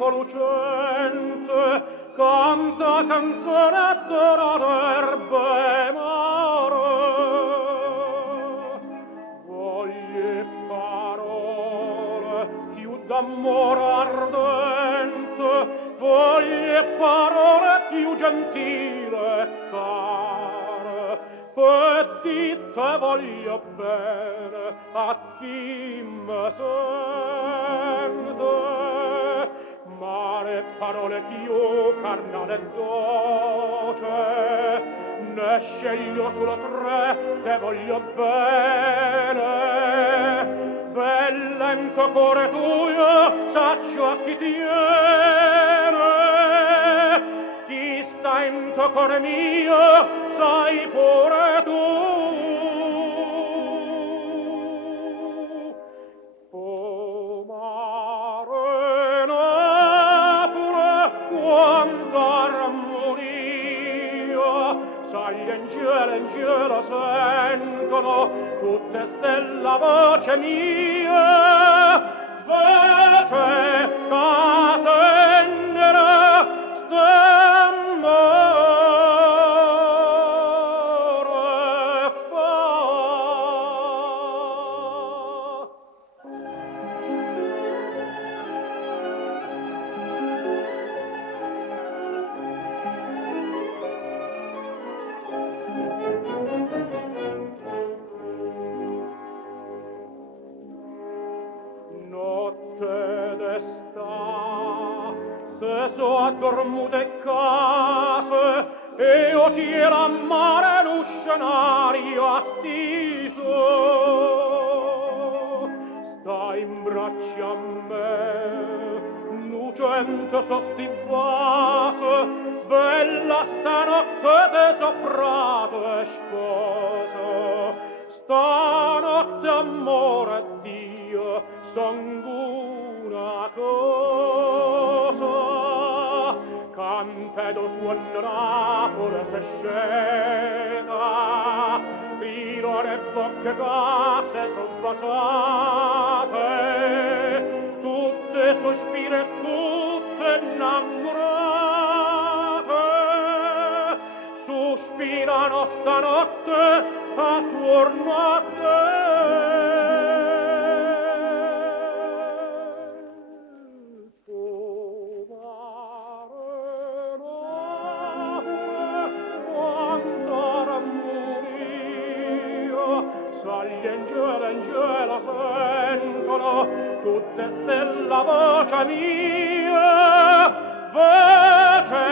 campo lucente, canta canzonetta d'erbe mare. Voglie parole più d'amore ardente, voglie parole più gentile e care, e dite voglio bene a chi me sente, ma le parole più carnale e dolce ne sceglio solo tre che voglio bene. Bell'ento cuore tuo saccio a chi tiene, chi sta in tuo cuore mio sai pure tu. O mare napure quanta armonia, sai gli in cielo sentono tutte stella voce mia, voce catendere stemmore fa. Notte d'esta, se so addormute case, e o cielo a mare lo scenario attiso, sta in braccia a me, lucente sostibate, bella stanotte de soprato e sposo, stanotte amore Dio, son una cosa, cantedo suonerà pure se scena, tiro le bocche gasse son basate, tutte sospire, tutte innamorate, sospirano stanotte attorno a te. Angela sentono tutte stella voce mia, voce